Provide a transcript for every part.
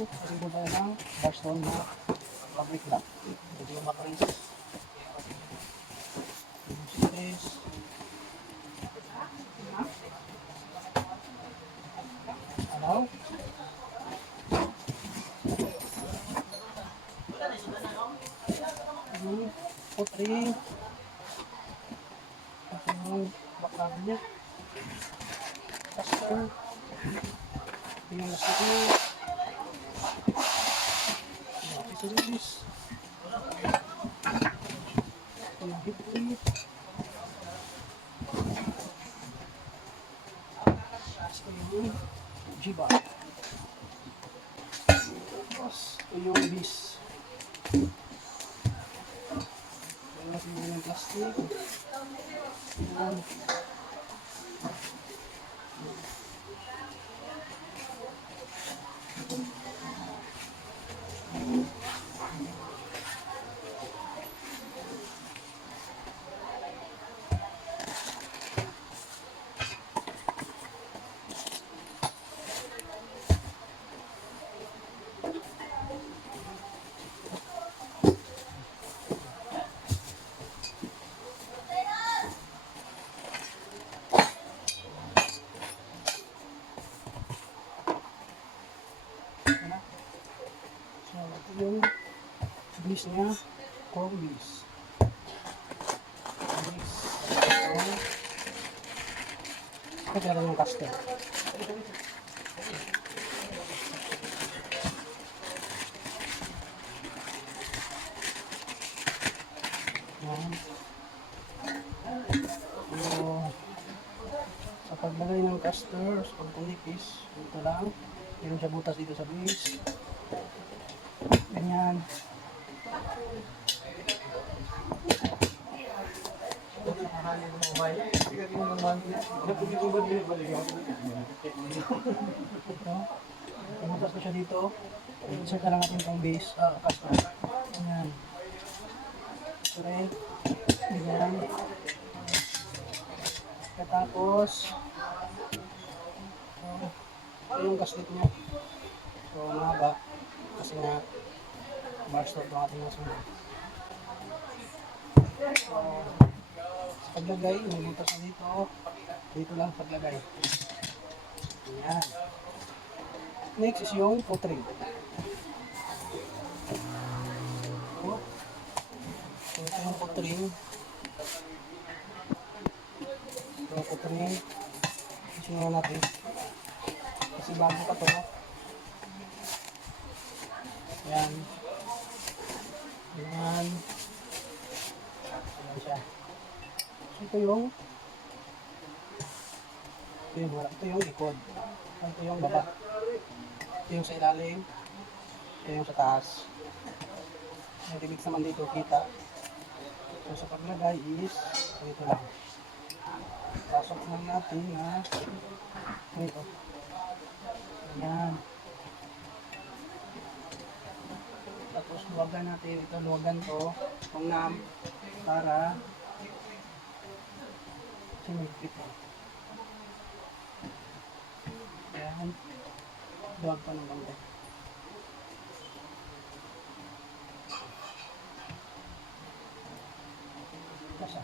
casting. Kasi po tayo ng Barstone na fabric lock. Ito yung matris. Yung stress. Ano? Yung potri. Ito yung bakal niya. Caster. Ito yung lastik niya. Yung accessories. Ito yung hip plate. Ito yung G-bar. Tapos ito yung bis. Ito yung plastic. Ayan. So, ito yung bis niya, core bis. Ito yung caster. Yan. So, sa paglagay ng caster, sa pagpunipis, dito lang. Meron siya butas dito sa base. Ganyan. Ito. Butas ko siya dito. Insert na lang natin itong base. Caster. Ganyan. Ito rin. Ganyan. Tapos, ito yung gasket niya. So, mahaba. Kasi nga, barstone itong ating nasunod. So, sa paglagay, may butas na dito. Dito lang paglagay. Ayan. Next is yung potring. So, ito yung potring. So, potring. Isunod natin. Kasi bago pa ito. Ayan. Ayan. Ayan siya. So, ito yung harap. Ito yung likod. Ito yung baba. Ito yung sa ilalim. Ito yung sa taas. Yung remix naman dito kita. So, sa paglagay is dito lang. Pasok lang natin na ito. Ayan. Tapos luwagan natin. Ito luwagan to. Itong nam. Para sumigpit ito. Ayan. Luwag pa ng bangkay. Basa.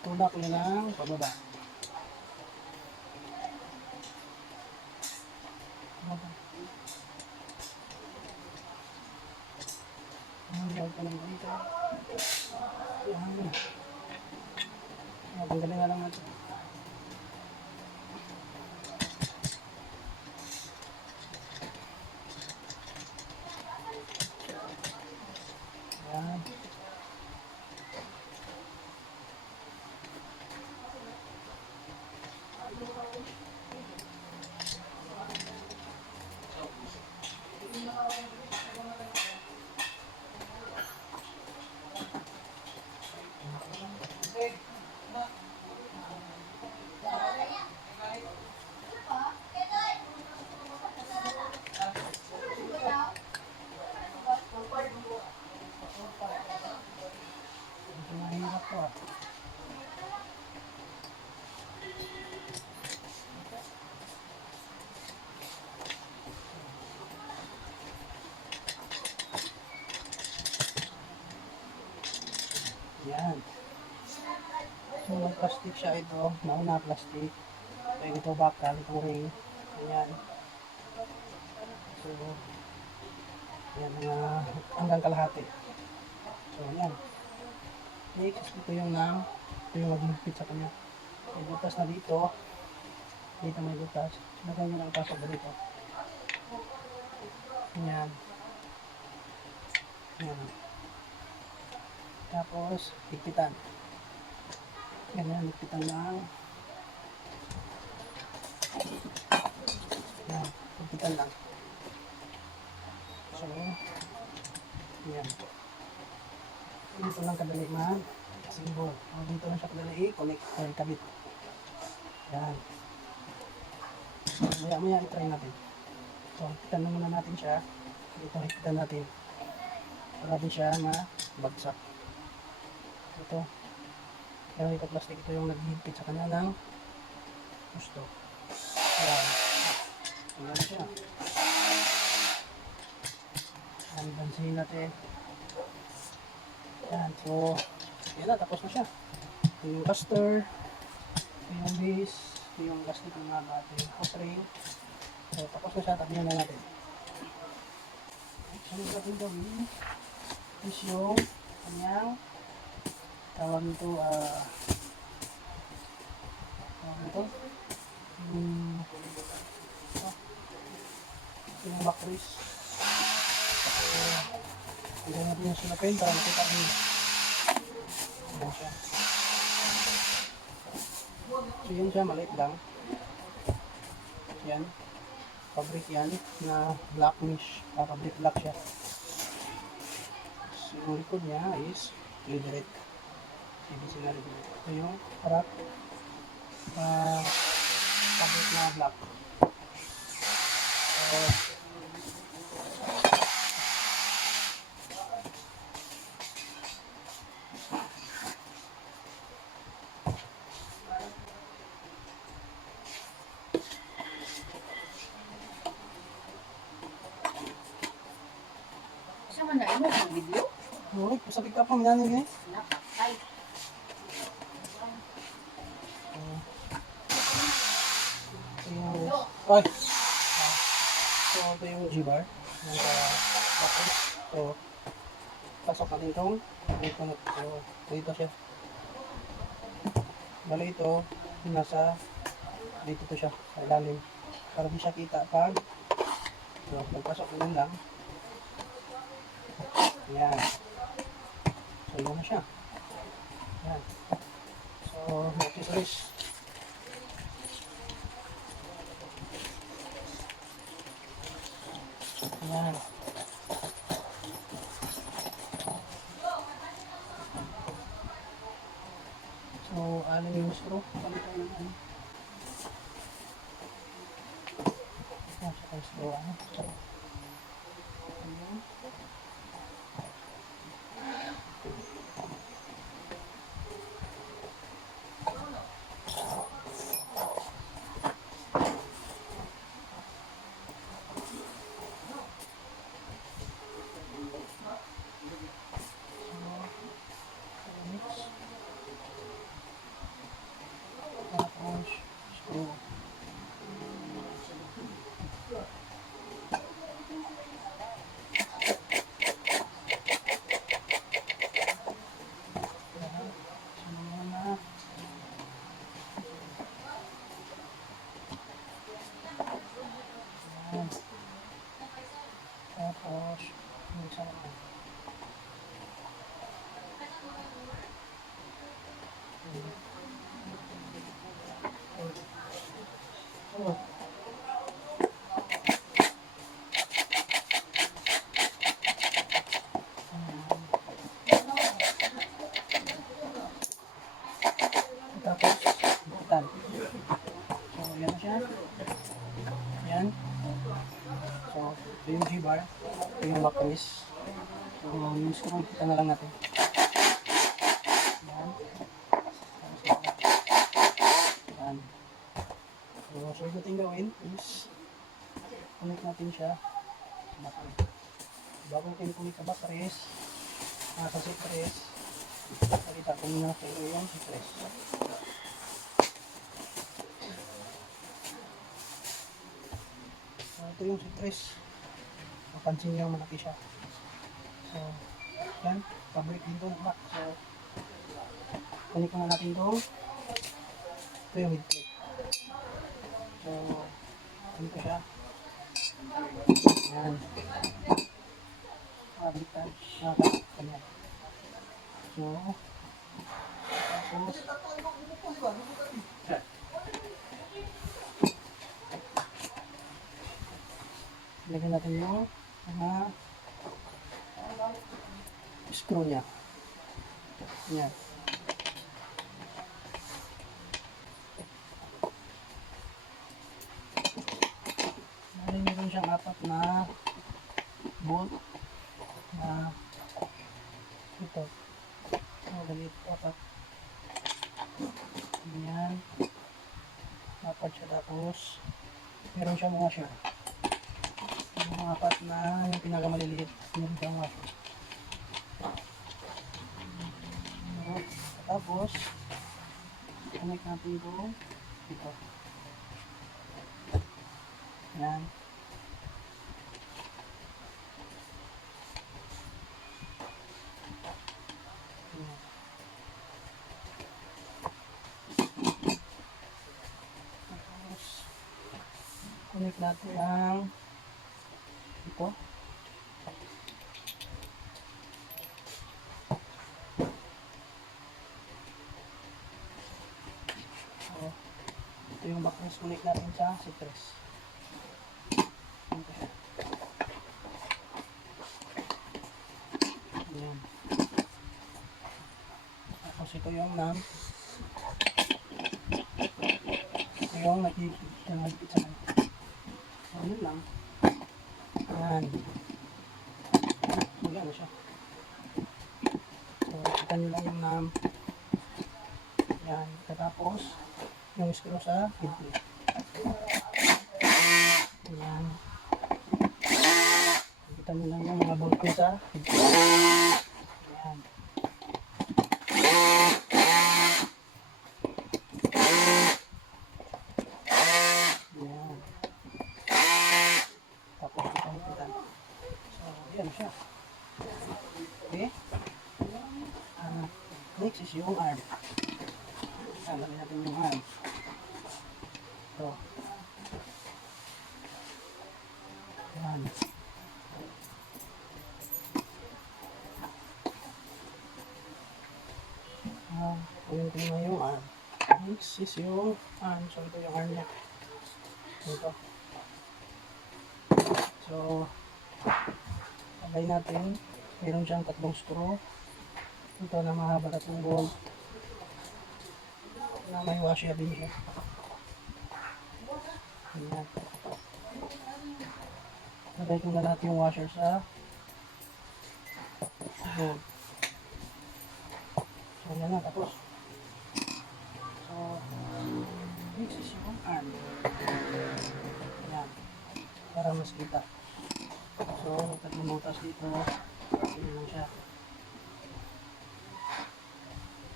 Tulak nyo lang pababa. Luwag pa ng bangkay. Ayan. Tanggalin na lang natin. Ayan. Yan. So, may plastic siya ito. Nauna plastic. So, ito bakal, itong ring. Ayan. So, yan, hanggang kalahati. So, yan. Next, ito yung maghihigpit sa kanya. May butas na dito. Dito may butas. Sinagay nyo lang ipasok dito. Yan. Yan. Tapos, higpitan. Ganyan, higpitan lang. Yan, higpitan lang. So, yan. Dito lang kadali mag-assemble. Dito lang siya kadali i-connect or kabit. Yan. So, maya i-try natin. So, higpitan na muna natin siya. Dito higpitan natin. Para din siya mabagsak. Ito. Pero ito plastic, ito yung naghihigpit sa kanya ng gusto. Yan. Ayan siya. Yan, bansin natin. Yan, so, yan na, tapos na siya. Ito yung caster, ito yung base, ito yung plastic ng mga ating hot ring. So, tapos na siya, tabihan na natin. So, yung natin gawin is yung kanyang tawag nito, yung back brace. Hanggang natin yung sulapin para makita nyo. Ayan siya. So yan siya, maliit lang. Yan. Fabric yan na black mesh. Fabric black siya. So yung likod niya is leatherette. CBC na leatherette. Ito yung harap. Fabric na black. So, Sama na imo ang video? Uy, pasabik ka pa, minanin eh. Napakay. Ay! So, ito yung G-bar. So, pasok natin itong connect. So, dito siya. Bali ito, dito to siya, sa ilalim. Para di siya kita pag pagpasok natin lang. Yan. So, yun na siya. Yan. So, accessories. Yan. So, alam yung screw. Palitan ng ano. Yan, saka yung screw. Ayan. Tapos, screw. Tapos, yung isa naman. Oh. Tapos, butan. So, yan na siya. Yan. So, ito yung G-bar. Ito yung backpiece. So, yung screw, kita na lang natin. Yan. Yan. So, ito natin gawin is connect natin siya sa backpiece. Bago natin connect sa backpiece, sa seat press, Nakita ko muna sa iyo yung stress. So, ito yung stress. Mapansin niyo malaki siya. So, yan. Pabrik dito ng back. So, kunik na natin ito. Ito yung head plate. So, kunik ko siya. Yan. Baliktad. Ganyan. So, tapos, lagyan natin yung mga screw niya. Yan. Meron siyang apat na bolt na ito. Oh, ganito apat. Yan. Apat siya, tapos meron siyang washer. Yung apat na yung pinakamaliliit. Meron siyang washer. Tapos connect natin ito. Yan. Yan. Tapos connect natin ang ito. So, ito yung backrest connect natin sa stress. Ito siya. Ayan. Tapos ito yung nam. Ito yung nagpipit sa kanya. So, yun lang. Ayan. Wala na siya. So, kita nyo lang yung nam. Ayan. Tapos, yung screw sa headplate. Ayan. Kita nyo lang yung mga bolt ko sa headplate. Ayan. Ayan. Tapos ito ang pitan. So, ayan siya. Okay. Next is yung arm. Lagyan natin yung arm. Ito. Ayan. Kunin ko na yung arm. Next is yung arm. So, ito yung arm niya. Ito. So, lagay natin. Meron siyang tatlong screw. Ito na mahaba na itong bolt. Na may washer din siya. Ayan. Lagay ko na lahat yung washer sa bolt. So, yan na. Tapos. So, this is yung arm. Ayan. Para mas kita. So, tatlong butas dito. Ayan lang siya.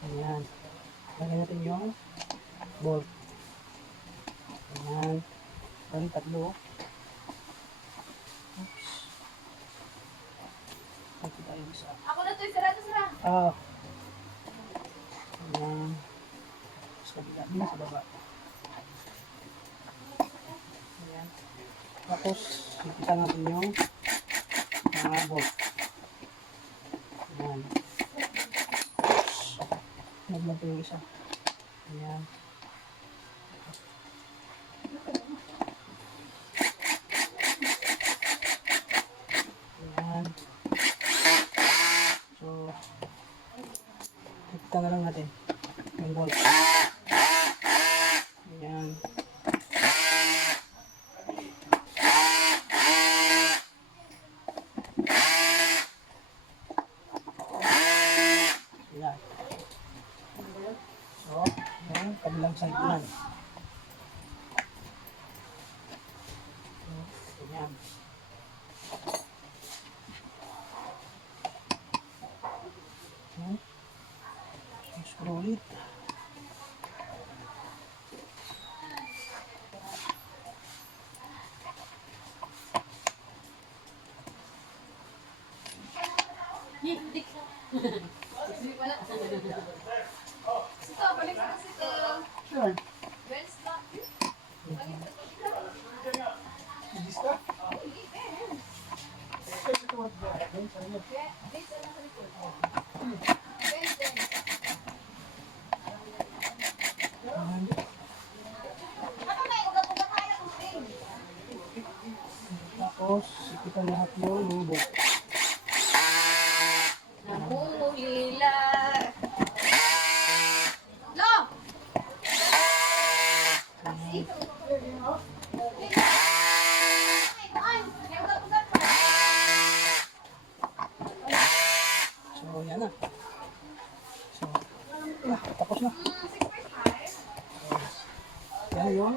Ayan. Lagyan natin yung bolt. Ayan. Bali tatlo. Oops. Ito tayo isa. Ako na to, sira. Ah. Ayan. Tapos kabila na sa baba. Ayan. Tapos, ikita natin yung mga bolt. Ayan. Naglag ko yung isa. Ayan. Ayan. So, ikita na lang natin yung bolt. Ayan. Ayan. So, yung kabilang side naman. So, ayan. Ayan. ulit. Sito, balik ka sito. Sure. Ben's not you. Ibis ka? Ben's na sa likod. Ben's, Ben's. Ayan. Ano na yung ugat-ugat tayo kung ring? Tapos, ipitan lahat yung lubo. Namumulila. Lo! So, yan na. So, tapos na. Yan yung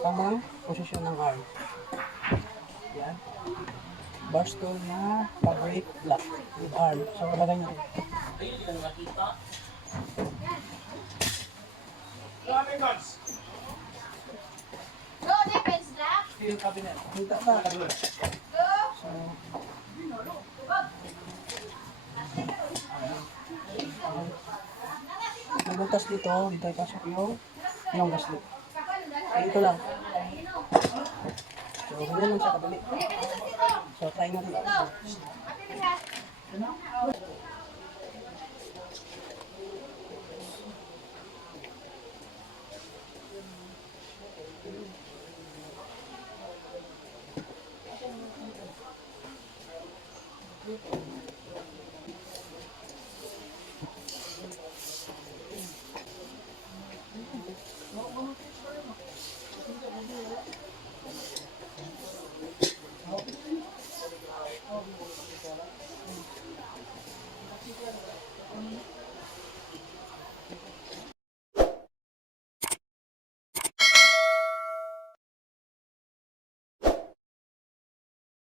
tamang posisyon ng arm. Yan. Bar stool na fabric black with arm. So, lagay natin. Lo, defense black. Steel cabinet. Kita ka. Lo. So, nagbutas dito, dito ipasok yung gaslit. Ito lang. So, ganyan lang siya kadali. So, try natin.